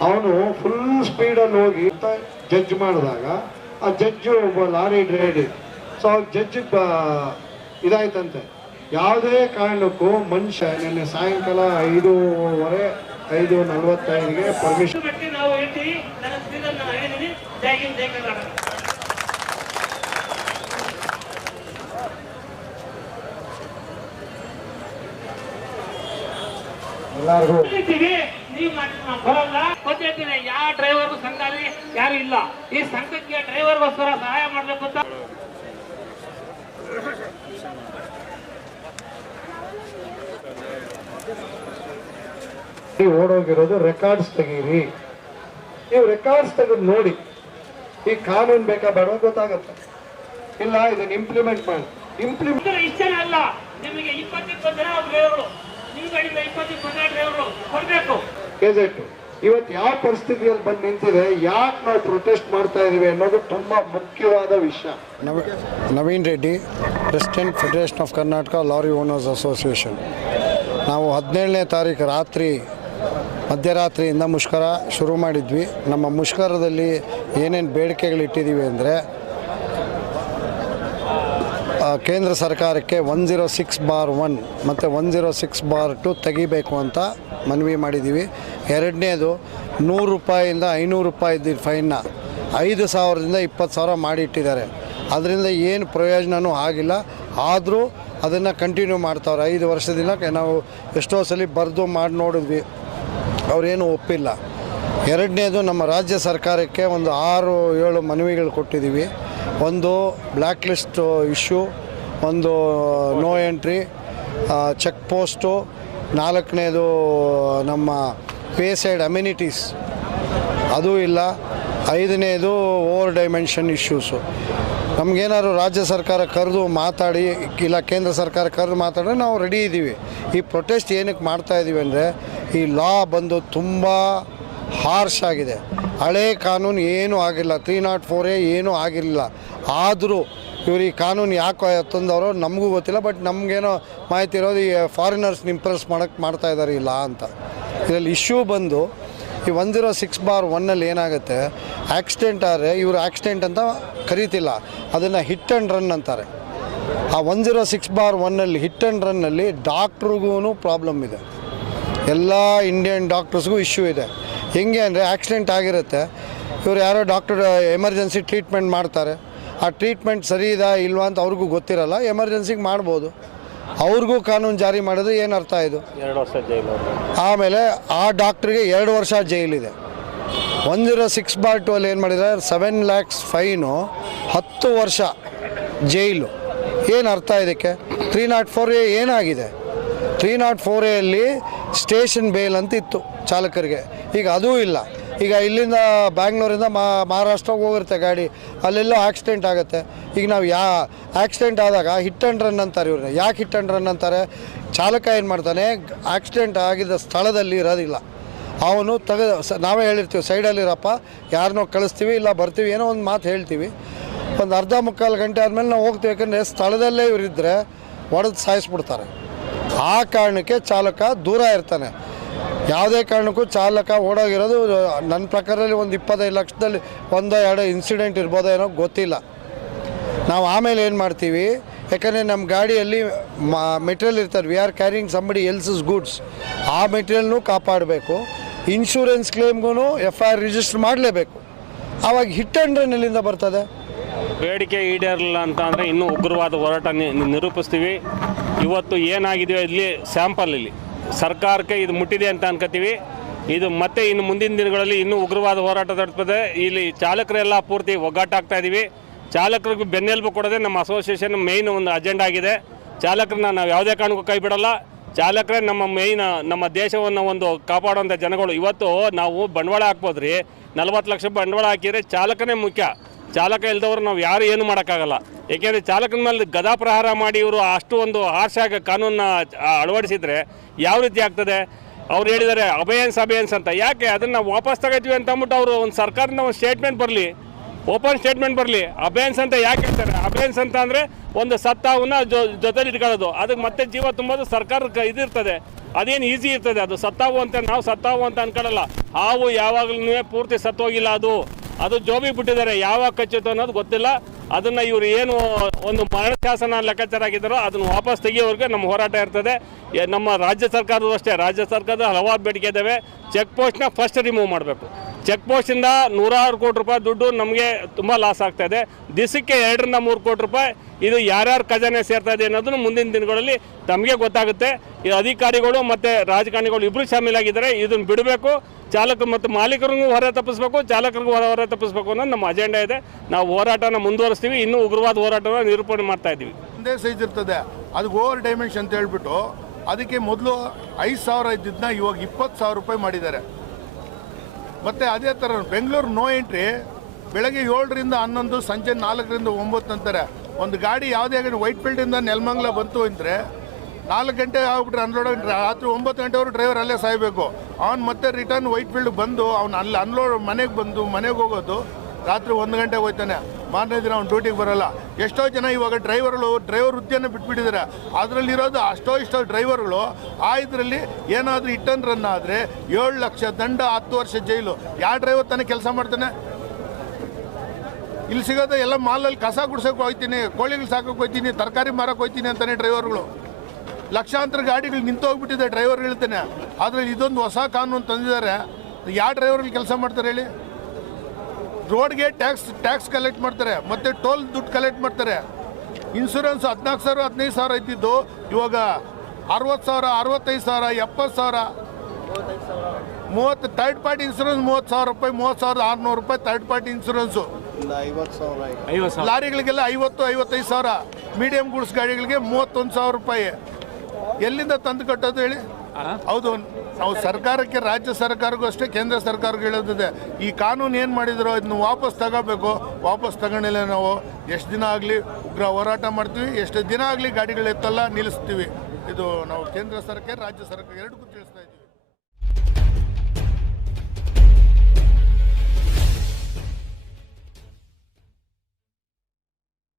ಅವನು ಫುಲ್ ಸ್ಪೀಡಲ್ಲಿ ಹೋಗಿ ಜಡ್ಜ್ ಮಾಡಿದಾಗ, ಆ ಜಡ್ಜು ಒಬ್ಬ ಲಾರಿ ಡ್ರೈವರ್ ಸೊ ಜಡ್ಜ್ ಇದಾಯ್ತಂತೆ. ಯಾವುದೇ ಕಾರಣಕ್ಕೂ ಮನುಷ್ಯ ನಿನ್ನೆ ಸಾಯಂಕಾಲ ಐದೂವರೆ ಐದು ನಲವತ್ತೈದಿಗೆ ಪರ್ಮಿಷನ್ ಇಷ್ಟು ಮಟ್ಟಿಗೆ ನಾವು ಹೇಳ್ತೀವಿ ನನ್ನ ಸ್ತ್ರೀಧರ್ಮ ನಾನು ಹೇಳಿದ್ದೀನಿ ಜೈ ಹಿಂದ್ ಜೈ ಕರ್ನಾಟಕ ಎಲ್ಲರಿಗೂ. ನೀವು ಬರಲ್ಲ. ಗೊತ್ತಿರ್ತೀನಿ ಯಾವ ಡ್ರೈವರ್ಗೂ ಸಂಘ ಅಲ್ಲಿ ಯಾರು ಇಲ್ಲ. ಈ ಸಂಘಕ್ಕೆ ಡ್ರೈವರ್ಗೋಸ್ಕರ ಸಹಾಯ ಮಾಡ್ಬೇಕು ಅಂತ. ಓಡೋಗಿರೋದು ರೆಕಾರ್ಡ್ಸ್ ತೆಗೀರಿ. ನೀವು ರೆಕಾರ್ಡ್ಸ್ ತೆಗೆದು ನೋಡಿ. ಈ ಕಾನೂನು ಬೇಕಾ ಬೇಡ ಗೊತ್ತಾಗತ್ತೆ. ಇಲ್ಲ ಇದನ್ನ ಇಂಪ್ಲಿಮೆಂಟ್ ಮಾಡಿ. ಇಂಪ್ಲಿಮೆಂಟ್ ಇಷ್ಟೇ ಅಲ್ಲ. ನಿಮಗೆ ಇಪ್ಪತ್ತಿಪ್ಪತ್ತು ಜನ ಡ್ರೈವರ್ಗಳು ಗೆಜೆಟ್ ಇವತ್ತು ಯಾವ ಪರಿಸ್ಥಿತಿಯಲ್ಲಿ ಬಂದು ನಿಂತಿದೆ ಯಾಕೆ ನಾವು ಪ್ರೊಟೆಸ್ಟ್ ಮಾಡ್ತಾ ಇದೀವಿ ಅನ್ನೋದು ತುಂಬಾ ಮುಖ್ಯವಾದ ವಿಷಯ. Naveen Reddy president federation of Karnataka lorry owners association ನಾವು ಹದಿನೇಳನೇ ತಾರೀಕು ರಾತ್ರಿ ಮಧ್ಯರಾತ್ರಿಯಿಂದ ಮುಷ್ಕರ ಶುರು ಮಾಡಿದ್ವಿ. ನಮ್ಮ ಮುಷ್ಕರದಲ್ಲಿ ಏನೇನು ಬೇಡಿಕೆಗಳಿಟ್ಟಿದ್ದೀವಿ ಅಂದರೆ ಕೇಂದ್ರ ಸರ್ಕಾರಕ್ಕೆ one zero six bar one ಮತ್ತು one zero six bar two ತೆಗಿಬೇಕು ಅಂತ ಮನವಿ ಮಾಡಿದ್ದೀವಿ. ಎರಡನೇದು ನೂರು ರೂಪಾಯಿಂದ ಐನೂರು ರೂಪಾಯಿ ಫೈನ್ನ ಐದು ಸಾವಿರದಿಂದ ಇಪ್ಪತ್ತು ಸಾವಿರ ಮಾಡಿಟ್ಟಿದ್ದಾರೆ. ಅದರಿಂದ ಏನು ಪ್ರಯೋಜನವೂ ಆಗಿಲ್ಲ. ಆದರೂ ಅದನ್ನು ಕಂಟಿನ್ಯೂ ಮಾಡ್ತಾವ್ರೆ. ಐದು ವರ್ಷದಿಂದ ನಾವು ಎಷ್ಟೋ ಸಲ ಬರೆದು ಮಾಡಿ ನೋಡಿದ್ವಿ. ಅವರೇನು ಒಪ್ಪಿಲ್ಲ. ಎರಡನೇದು ನಮ್ಮ ರಾಜ್ಯ ಸರ್ಕಾರಕ್ಕೆ ಒಂದು ಆರು ಏಳು ಮನವಿಗಳು ಕೊಟ್ಟಿದ್ದೀವಿ. ಒಂದು ಬ್ಲ್ಯಾಕ್ ಲಿಸ್ಟ್ ಇಶ್ಯೂ ಒಂದು ನೋ ಎಂಟ್ರಿ ಚೆಕ್ ಪೋಸ್ಟು ನಾಲ್ಕನೇದು ನಮ್ಮ ಪೇ ಸೈಡ್ ಅಮ್ಯುನಿಟೀಸ್ ಅದು ಇಲ್ಲ. ಐದನೇದು ಓವರ್ ಡೈಮೆನ್ಷನ್ ಇಶ್ಯೂಸು ನಮಗೇನಾದ್ರು ರಾಜ್ಯ ಸರ್ಕಾರ ಕರೆದು ಮಾತಾಡಿ, ಇಲ್ಲ ಕೇಂದ್ರ ಸರ್ಕಾರ ಕರೆದು ಮಾತಾಡಿದ್ರೆ ನಾವು ರೆಡಿ ಇದ್ದೀವಿ ಈ ಪ್ರೊಟೆಸ್ಟ್ ಏನಕ್ಕೆ ಮಾಡ್ತಾ ಇದ್ದೀವಿ ಅಂದರೆ, ಈ ಲಾ ಬಂದು ತುಂಬ ಹಾರ್ಶ್ ಆಗಿದೆ ಹಳೆ ಕಾನೂನು ಏನೂ ಆಗಿಲ್ಲ. ತ್ರೀ ನಾಟ್ ಫೋರೇ ಏನೂ ಆಗಿರಲಿಲ್ಲ. ಆದರೂ ಇವರು ಈ ಕಾನೂನು ಯಾಕೆ ತಂದವರು ನಮಗೂ ಗೊತ್ತಿಲ್ಲ, ಬಟ್ ನಮಗೇನೋ ಮಾಹಿತಿ ಇರೋದು ಈ ಫಾರಿನರ್ಸ್ನ ಇಂಪ್ರೆಸ್ ಮಾಡೋಕ್ಕೆ ಮಾಡ್ತಾ ಇದ್ದಾರೆ ಇಲ್ಲ ಅಂತ. ಇದರಲ್ಲಿ ಇಶ್ಯೂ ಬಂದು ಈ ಒನ್ ಜೀರೋ ಸಿಕ್ಸ್ ಬಾರ್ ಒನ್ನಲ್ಲಿ ಏನಾಗುತ್ತೆ ಆಕ್ಸಿಡೆಂಟ್ ಆದರೆ ಇವರು ಆಕ್ಸಿಡೆಂಟ್ ಅಂತ ಕರೀತಿಲ್ಲ. ಅದನ್ನು ಹಿಟ್ ಆ್ಯಂಡ್ ರನ್ ಅಂತಾರೆ. ಆ ಒನ್ ಜೀರೋ ಸಿಕ್ಸ್ ಬಾರ್ ಒನ್ನಲ್ಲಿ ಹಿಟ್ ಆ್ಯಂಡ್ ರನ್ನಲ್ಲಿ ಡಾಕ್ಟ್ರಿಗೂ ಪ್ರಾಬ್ಲಮ್ ಇದೆ. ಎಲ್ಲ ಇಂಡಿಯನ್ ಡಾಕ್ಟರ್ಸ್ಗೂ ಇಶ್ಯೂ ಇದೆ. ಹೆಂಗೆ ಅಂದರೆ ಆಕ್ಸಿಡೆಂಟ್ ಆಗಿರುತ್ತೆ. ಇವ್ರು ಯಾರೋ ಡಾಕ್ಟರ್ ಎಮರ್ಜೆನ್ಸಿ ಟ್ರೀಟ್ಮೆಂಟ್ ಮಾಡ್ತಾರೆ. ಆ ಟ್ರೀಟ್ಮೆಂಟ್ ಸರಿ ಇದಾ ಇಲ್ವಾ ಅಂತ ಅವ್ರಿಗೂ ಗೊತ್ತಿರಲ್ಲ. ಎಮರ್ಜೆನ್ಸಿಗೆ ಮಾಡ್ಬೋದು. ಅವ್ರಿಗೂ ಕಾನೂನು ಜಾರಿ ಮಾಡಿದ್ರೆ ಏನು ಅರ್ಥ ಇದು? ಎರಡು ವರ್ಷ ಜೈಲು ಆಮೇಲೆ ಆ ಡಾಕ್ಟ್ರಿಗೆ ಎರಡು ವರ್ಷ ಜೈಲಿದೆ. One zero six bar two ಅಲ್ಲಿ ಏನು ಮಾಡಿದ್ದಾರೆ ಸೆವೆನ್ ಲ್ಯಾಕ್ಸ್ ಫೈನು ಹತ್ತು ವರ್ಷ ಜೈಲು. ಏನು ಅರ್ಥ ಇದಕ್ಕೆ? ತ್ರೀ ನಾಟ್ ಫೋರ್ ಎ ಏನಾಗಿದೆ? ತ್ರೀ ನಾಟ್ ಫೋರ್ ಎಲ್ಲಿ ಸ್ಟೇಷನ್ ಬೇಲ್ ಅಂತ ಇತ್ತು ಚಾಲಕರಿಗೆ. ಈಗ ಅದೂ ಇಲ್ಲ. ಈಗ ಇಲ್ಲಿಂದ ಬ್ಯಾಂಗ್ಳೂರಿಂದ ಮಾ, ಮಹಾರಾಷ್ಟ್ರಕ್ಕೆ ಹೋಗಿರುತ್ತೆ ಗಾಡಿ. ಅಲ್ಲೆಲ್ಲೋ ಆಕ್ಸಿಡೆಂಟ್ ಆಗುತ್ತೆ. ಈಗ ನಾವು ಯಾ ಆಕ್ಸಿಡೆಂಟ್ ಆದಾಗ ಹಿಟ್ ಆ್ಯಂಡ್ ರನ್ ಅಂತಾರೆ ಇವ್ರನ್ನ ಯಾಕೆ ಹಿಟ್ ಆ್ಯಂಡ್ ರನ್ ಅಂತಾರೆ? ಚಾಲಕ ಏನು ಮಾಡ್ತಾನೆ? ಆಕ್ಸಿಡೆಂಟ್ ಆಗಿದ್ದ ಸ್ಥಳದಲ್ಲಿ ಇರೋದಿಲ್ಲ. ಅವನು ತೆಗೆದ ನಾವೇ ಹೇಳಿರ್ತೀವಿ ಸೈಡಲ್ಲಿರಪ್ಪ ಯಾರನ್ನೋ ಕಳಿಸ್ತೀವಿ, ಇಲ್ಲ ಬರ್ತೀವಿ, ಏನೋ ಒಂದು ಮಾತು ಹೇಳ್ತೀವಿ. ಒಂದು ಅರ್ಧ ಮುಕ್ಕಾಲು ಗಂಟೆ ಆದಮೇಲೆ ನಾವು ಹೋಗ್ತೀವಿ. ಯಾಕಂದರೆ ಸ್ಥಳದಲ್ಲೇ ಇವರಿದ್ದರೆ ಒಡೆದು ಸಾಯಿಸ್ಬಿಡ್ತಾರೆ. ಆ ಕಾರಣಕ್ಕೆ ಚಾಲಕ ದೂರ ಇರ್ತಾನೆ. ಯಾವುದೇ ಕಾರಣಕ್ಕೂ ಚಾಲಕ ಓಡೋಗಿರೋದು ನನ್ನ ಪ್ರಕಾರದಲ್ಲಿ ಒಂದು ಇಪ್ಪತ್ತೈದು ಲಕ್ಷದಲ್ಲಿ ಒಂದೋ ಎರಡೋ ಇನ್ಸಿಡೆಂಟ್ ಇರ್ಬೋದೋ ಏನೋ ಗೊತ್ತಿಲ್ಲ. ನಾವು ಆಮೇಲೆ ಏನು ಮಾಡ್ತೀವಿ, ಯಾಕಂದರೆ ನಮ್ಮ ಗಾಡಿಯಲ್ಲಿ ಮೆಟೀರಿಯಲ್ ಇರ್ತಾರೆ we are carrying somebody else's goods ಆ ಮೆಟೀರಿಯಲ್ನೂ ಕಾಪಾಡಬೇಕು. ಇನ್ಶೂರೆನ್ಸ್ ಕ್ಲೇಮ್ಗೂ ಎಫ್ ಐ ಆರ್ ರಿಜಿಸ್ಟರ್ ಮಾಡಲೇಬೇಕು. ಆವಾಗ ಹಿಟ್ ನೆಲ್ಲಿಂದ ಎಲ್ಲಿಂದ ಬರ್ತದೆ? ಬೇಡಿಕೆ ಈಡೇರಲಿಲ್ಲ ಅಂತ ಅಂದರೆ ಇನ್ನೂ ಉಗ್ರವಾದ ಹೋರಾಟ ನಿರೂಪಿಸ್ತೀವಿ. ಇವತ್ತು ಏನಾಗಿದೆಯೋ ಇಲ್ಲಿ ಸ್ಯಾಂಪಲ್ ಇಲ್ಲಿ. ಸರ್ಕಾರಕ್ಕೆ ಇದು ಮುಟ್ಟಿದೆ ಅಂತ ಅನ್ಕೋತೀವಿ ಇದು ಮತ್ತೆ ಇನ್ನು ಮುಂದಿನ ದಿನಗಳಲ್ಲಿ ಇನ್ನೂ ಉಗ್ರವಾದ ಹೋರಾಟ ನಡೆಸ್ತದೆ ಇಲ್ಲಿ ಚಾಲಕರೆಲ್ಲ ಪೂರ್ತಿ ಒಗ್ಗಟ್ಟಾಗ್ತಾ ಇದ್ದೀವಿ ಚಾಲಕರಿಗೂ ಬೆನ್ನೆಲುಬು ಕೊಡೋದೇ ನಮ್ಮ ಅಸೋಸಿಯೇಷನ್ ಮೇಯ್ನ್ ಒಂದು ಅಜೆಂಡಾ ಆಗಿದೆ. ಚಾಲಕರನ್ನ ನಾವು ಯಾವುದೇ ಕಾರಣಕ್ಕೂ ಕೈ ಬಿಡಲ್ಲ. ಚಾಲಕರೇ ನಮ್ಮ ಮೇಯ್ನ್ ನಮ್ಮ ದೇಶವನ್ನು ಒಂದು ಕಾಪಾಡುವಂಥ ಜನಗಳು. ಇವತ್ತು ನಾವು ಬಂಡವಾಳ ಹಾಕ್ಬೋದ್ರಿ. ನಲ್ವತ್ತು ಲಕ್ಷ ಬಂಡವಾಳ ಹಾಕಿದರೆ ಚಾಲಕನೇ ಮುಖ್ಯ. ಚಾಲಕ ಇಲ್ದವ್ರು ನಾವು ಯಾರು ಏನು ಮಾಡೋಕ್ಕಾಗಲ್ಲ. ಏಕೆಂದರೆ ಚಾಲಕನ ಮೇಲೆ ಗದಾ ಪ್ರಹಾರ ಮಾಡಿ ಇವರು ಅಷ್ಟು ಒಂದು ಹಾರ್ಷಾಗ ಕಾನೂನನ್ನ ಅಳವಡಿಸಿದರೆ ಯಾವ ರೀತಿ ಆಗ್ತದೆ? ಅವ್ರು ಹೇಳಿದ್ದಾರೆ ಅಭಯನ್ಸ್ ಅಭಯನ್ಸ್ ಅಂತ. ಯಾಕೆ? ಅದನ್ನು ವಾಪಸ್ ತಗೋತೀವಿ ಅಂತ ಅಂದ್ಬಿಟ್ಟು ಅವರು ಒಂದು ಸರ್ಕಾರದಿಂದ ಒಂದು ಸ್ಟೇಟ್ಮೆಂಟ್ ಬರಲಿ. ಓಪನ್ ಸ್ಟೇಟ್ಮೆಂಟ್ ಬರಲಿ. ಅಭಯನ್ಸ್ ಅಂತ ಯಾಕೆ ಹೇಳ್ತಾರೆ? ಅಭಯನ್ಸ್ ಅಂತ ಅಂದರೆ ಒಂದು ಸತ್ತಾವನ್ನ ಜೊ, ಜೊತೆಲಿ ಇಟ್ಕೊಳ್ಳೋದು. ಅದಕ್ಕೆ ಮತ್ತೆ ಜೀವ ತುಂಬೋದು ಸರ್ಕಾರಕ್ಕೆ ಇದಿರ್ತದೆ ಅದೇನು ಈಸಿ ಇರ್ತದೆ ಅದು? ಸತ್ತಾವು ಅಂತ, ನಾವು ಸತ್ತಾವು ಅಂತ ಅನ್ಕೊಳ್ಳಲ್ಲ. ಹಾವು ಯಾವಾಗಲೂ ಪೂರ್ತಿ ಸತ್ತೋಗಿಲ್ಲ ಅದು. ಅದು ಜೋಬಿ ಬಿಟ್ಟಿದ್ದಾರೆ. ಯಾವಾಗ ಕಚ್ಚಿತು ಅನ್ನೋದು ಗೊತ್ತಿಲ್ಲ. ಅದನ್ನ ಇವರು ಏನು ಒಂದು ಮರಣ ಶಾಸನ ಲೆಕ್ಕಾಚಾರ ಆಗಿದ್ದಾರೋ ಅದನ್ನು ವಾಪಸ್ ತೆಗಿಯೋವರೆಗೆ ನಮ್ಮ ಹೋರಾಟ ಇರ್ತದೆ. ನಮ್ಮ ರಾಜ್ಯ ಸರ್ಕಾರದೂ ಅಷ್ಟೇ. ರಾಜ್ಯ ಸರ್ಕಾರದ ಹಲವಾರು ಬೇಡಿಕೆ ಇದ್ದಾವೆ ಚೆಕ್ ಪೋಸ್ಟ್ನ ಫಸ್ಟ್ ರಿಮೂವ್ ಮಾಡಬೇಕು. ಚೆಕ್ ಪೋಸ್ಟಿಂದ ನೂರಾರು ಕೋಟಿ ರೂಪಾಯಿ ದುಡ್ಡು ನಮಗೆ ತುಂಬ ಲಾಸ್ ಆಗ್ತಾ ಇದೆ. ದಿವಸಕ್ಕೆ ಎರಡರಿಂದ ಮೂರು ಕೋಟಿ ರೂಪಾಯಿ ಇದು ಯಾರ್ಯಾರು ಖಜಾನೆ ಸೇರ್ತಾ ಇದೆ ಅನ್ನೋದನ್ನು ಮುಂದಿನ ದಿನಗಳಲ್ಲಿ ತಮಗೆ ಗೊತ್ತಾಗುತ್ತೆ. ಈ ಅಧಿಕಾರಿಗಳು ಮತ್ತು ರಾಜಕಾರಣಿಗಳು ಇಬ್ಬರು ಶಾಮೀಲಾಗಿದ್ದಾರೆ. ಇದನ್ನು ಬಿಡಬೇಕು. ಚಾಲಕ ಮತ್ತು ಮಾಲೀಕರಿಗೂ ಹೊರ ತಪ್ಪಿಸ್ಬೇಕು. ಚಾಲಕರಿಗೂ ಹೊರ ಹೊರ ತಪ್ಪಿಸ್ಬೇಕು ಅನ್ನೋದು ನಮ್ಮ ಅಜೆಂಡಾ ಇದೆ. ನಾವು ಹೋರಾಟನ ಮುಂದುವರಿಸ್ತೀವಿ. ಇನ್ನೂ ಉಗ್ರವಾದ ಹೋರಾಟವನ್ನು ನಿರೂಪಣೆ ಮಾಡ್ತಾ ಇದ್ದೀವಿ. ಒಂದೇ ಸೈಜ್ ಇರ್ತದೆ. ಅದಕ್ಕೆ ಓವರ್ ಡೈಮೆನ್ಷನ್ ಅಂತ ಹೇಳ್ಬಿಟ್ಟು ಅದಕ್ಕೆ ಮೊದಲು ಐದು ಸಾವಿರ ಇದ್ದಿದ್ದನ್ನ ಇವಾಗ ಇಪ್ಪತ್ತು ಸಾವಿರ ರೂಪಾಯಿ ಮಾಡಿದ್ದಾರೆ. ಮತ್ತು ಅದೇ ಥರ ಬೆಂಗಳೂರು ನೋ ಎಂಟ್ರಿ ಬೆಳಗ್ಗೆ ಏಳರಿಂದ ಹನ್ನೊಂದು, ಸಂಜೆ ನಾಲ್ಕರಿಂದ ಒಂಬತ್ತು ಅಂತಾರೆ ಒಂದು ಗಾಡಿ ಯಾವುದೇ ಗಾಡಿ ವೈಟ್ ಫೀಲ್ಡಿಂದ ನೆಲಮಂಗಲ ಬಂತು ಅಂದರೆ ನಾಲ್ಕು ಗಂಟೆ ಆಗ್ಬಿಟ್ರೆ ಅನ್ಲೋಡ್ ರಾತ್ರಿ ಒಂಬತ್ತು ಗಂಟೆವರೆಗೂ ಡ್ರೈವರ್ ಅಲ್ಲೇ ಸಾಯಬೇಕು. ಅವ್ನು ಮತ್ತೆ ರಿಟರ್ನ್ ವೈಟ್ ಫೀಲ್ಡ್ ಬಂದು, ಅವ್ನು ಅಲ್ಲಿ ಅನ್ಲೋಡ್ ಮನೆಗೆ ಬಂದು, ಮನೆಗೆ ಹೋಗೋದು ರಾತ್ರಿ ಒಂದು ಗಂಟೆಗೆ ಹೋಯ್ತಾನೆ ಮಾರನೇ ದಿನ ಅವ್ನು ಡ್ಯೂಟಿಗೆ ಬರೋಲ್ಲ. ಎಷ್ಟೋ ಜನ ಇವಾಗ ಡ್ರೈವರ್ಗಳು ಡ್ರೈವರ್ ವೃತ್ತಿಯನ್ನು ಬಿಟ್ಬಿಟ್ಟಿದ್ದಾರೆ. ಅದರಲ್ಲಿರೋದು ಅಷ್ಟೋ ಇಷ್ಟೋ ಡ್ರೈವರ್ಗಳು ಆ ಇದರಲ್ಲಿ ಏನಾದರೂ ಇಟ್ಟನ್ ರನ್ ಆದರೆ ಏಳು ಲಕ್ಷ ದಂಡ ಹತ್ತು ವರ್ಷ ಜೈಲು. ಯಾವ ಡ್ರೈವರ್ ತಾನೇ ಕೆಲಸ ಮಾಡ್ತಾನೆ? ಇಲ್ಲಿ ಸಿಗೋದು ಎಲ್ಲ ಮಾಲಲ್ಲಿ ಕಸ ಗುಡ್ಸೋಕೆ ಹೋಗ್ತೀನಿ, ಕೋಳಿಗಳು ಸಾಕೋಕೆ ಹೋಗ್ತೀನಿ, ತರಕಾರಿ ಮಾರಕ್ಕೆ ಹೋಗ್ತೀನಿ ಅಂತಾನೆ ಡ್ರೈವರ್ಗಳು ಲಕ್ಷಾಂತರ ಗಾಡಿಗಳು ನಿಂತು ಹೋಗ್ಬಿಟ್ಟಿದೆ ಡ್ರೈವರ್ ಹೇಳ್ತಾನೆ ಆದರೆ ಇದೊಂದು ಹೊಸ ಕಾನೂನು ತಂದಿದ್ದಾರೆ. ಯಾವ ಡ್ರೈವರ್ಗಳು ಕೆಲಸ ಮಾಡ್ತಾರೆ ಹೇಳಿ? ರೋಡ್ಗೆ ಟ್ಯಾಕ್ಸ್ ಟ್ಯಾಕ್ಸ್ ಕಲೆಕ್ಟ್ ಮಾಡ್ತಾರೆ ಮತ್ತು ಟೋಲ್ ದುಡ್ಡು ಕಲೆಕ್ಟ್ ಮಾಡ್ತಾರೆ. ಇನ್ಸೂರೆನ್ಸ್ ಹದಿನಾಲ್ಕು ಸಾವಿರ ಹದಿನೈದು ಸಾವಿರ ಇದ್ದಿದ್ದು ಇವಾಗ ಅರವತ್ತು ಸಾವಿರ ಅರವತ್ತೈದು ಸಾವಿರ ಎಪ್ಪತ್ತು ಸಾವಿರ. ಮೂವತ್ತು ಥರ್ಡ್ ಪಾರ್ಟಿ ಇನ್ಶೂರೆನ್ಸ್ ಮೂವತ್ತು ಸಾವಿರ ರೂಪಾಯಿ ಮೂವತ್ತು ಸಾವಿರದ ಆರುನೂರು ರೂಪಾಯಿ ಥರ್ಡ್ ಪಾರ್ಟಿ ಇನ್ಸೂರೆನ್ಸು ಲಾರಿಗಳಿಗೆಲ್ಲ ಐವತ್ತು ಐವತ್ತೈದು ಸಾವಿರ. ಮೀಡಿಯಂ ಗೂಡ್ಸ್ ಗಾಡಿಗಳಿಗೆ ಮೂವತ್ತೊಂದು ಸಾವಿರ ರೂಪಾಯಿ. ಎಲ್ಲಿಂದ ತಂದು ಕಟ್ಟೋದು ಹೇಳಿ? ಹೌದು, ನಾವು ಸರ್ಕಾರಕ್ಕೆ, ರಾಜ್ಯ ಸರ್ಕಾರಕ್ಕೂ ಅಷ್ಟೇ, ಕೇಂದ್ರ ಸರ್ಕಾರಕ್ಕೂ ಹೇಳೋದಿದೆ. ಈ ಕಾನೂನು ಏನು ಮಾಡಿದ್ರು ಅದನ್ನು ವಾಪಸ್ ತಗೋಬೇಕು. ವಾಪಸ್ ತಗೊಂಡಿಲ್ಲ ನಾವು, ಎಷ್ಟು ದಿನ ಆಗಲಿ ಉಗ್ರ ಹೋರಾಟ ಮಾಡ್ತೀವಿ, ಎಷ್ಟು ದಿನ ಆಗಲಿ ಗಾಡಿಗಳು ಎತ್ತಲ್ಲ, ನಿಲ್ಲಿಸ್ತೀವಿ. ಇದು ನಾವು ಕೇಂದ್ರ ಸರ್ಕಾರ, ರಾಜ್ಯ ಸರ್ಕಾರ ಎರಡಕ್ಕೂ ತಿಳಿಸ್ತಾ